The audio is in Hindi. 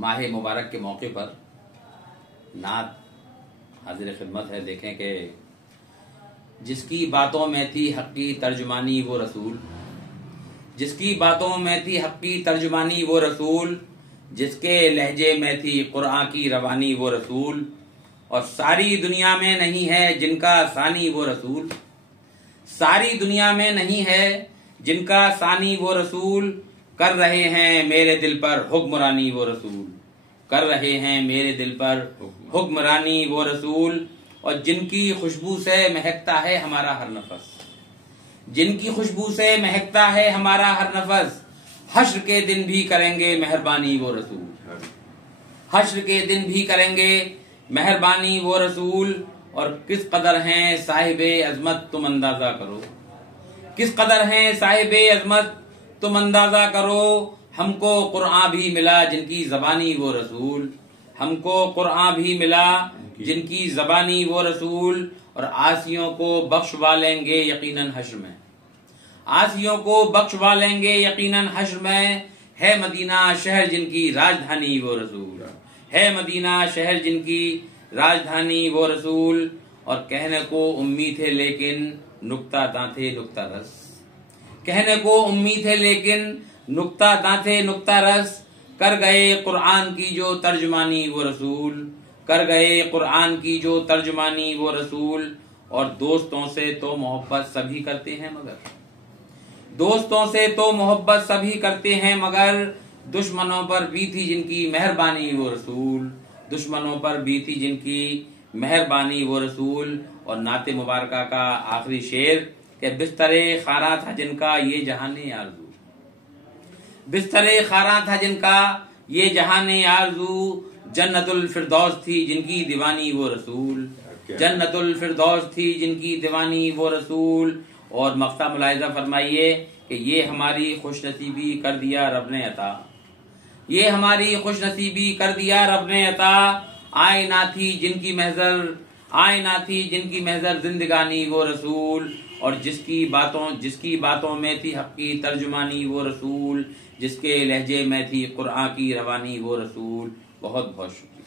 माह मुबारक के मौके पर नात हाजिर खिदमत है। देखें कि जिसकी बातों में थी हक़ी तर्जुमानी वो रसूल, जिसकी बातों में थी हक़ी तर्जुमानी वो रसूल, जिसके लहजे में थी कुरान की रवानी वो रसूल, और सारी दुनिया में नहीं है जिनका सानी वो रसूल, सारी दुनिया में नहीं है जिनका सानी वो रसूल, कर रहे हैं मेरे दिल पर हुक्मरानी वो रसूल, कर रहे हैं मेरे दिल पर हुक्मरानी वो रसूल, और जिनकी खुशबू से महकता है हमारा हर नफस, जिनकी खुशबू से महकता है हमारा हर नफस, हश्र के दिन भी करेंगे मेहरबानी वो रसूल, हश्र के दिन भी करेंगे मेहरबानी वो रसूल। और किस कदर हैं साहिबे अजमत तुम अंदाजा करो, किस कदर हैं साहिबे अजमत तुम अंदाजा करो, हमको कुरान भी मिला जिनकी जबानी वो रसूल, हमको कुरान भी मिला जिनकी जबानी वो रसूल, और आसियों को बख्शवा लेंगे यकीनन हश्र में, आसियों को बख्शवा लेंगे यकीनन हश्र में, है मदीना शहर जिनकी राजधानी वो रसूल, है मदीना शहर जिनकी राजधानी वो रसूल। और कहने को उम्मीद थे लेकिन नुक्ता दांते नुक्ता रस, कहने को उम्मीद है लेकिन नुक्ता दांते नुक्ता रस, कर गए कुरान की जो तर्जुमानी वो रसूल, कर गए कुरान की जो तर्जुमानी वो रसूल। और दोस्तों से तो मोहब्बत सभी करते हैं मगर, दोस्तों से तो मोहब्बत सभी करते हैं मगर, दुश्मनों पर भी थी जिनकी मेहरबानी वो रसूल, दुश्मनों पर भी थी जिनकी मेहरबानी वो रसूल। और नाते मुबारका का आखिरी शेर कि बिस्तरे खारा था जिनका ये जहाने आरज़ू, बिस्तरे खारा था जिनका ये जहाने आरज़ू, जन्नतुल फिरदौस थी जिनकी दीवानी वो रसूल, जन्नतुल फिरदौस थी जिनकी दीवानी वो रसूल। और मक्ता मुलाहिज़ा फरमाइए कि ये हमारी खुशनसीबी कर दिया रब ने अता, ये हमारी खुशनसीबी कर दिया रब ने अता, आए ना थी जिनकी महजर, आए ना थी जिनकी महजर जिंदगानी वो रसूल, और जिसकी बातों में थी हक़ी तर्जुमानी वो रसूल, जिसके लहजे में थी कुरान की रवानी वो रसूल। बहुत बहुत शुक्रिया।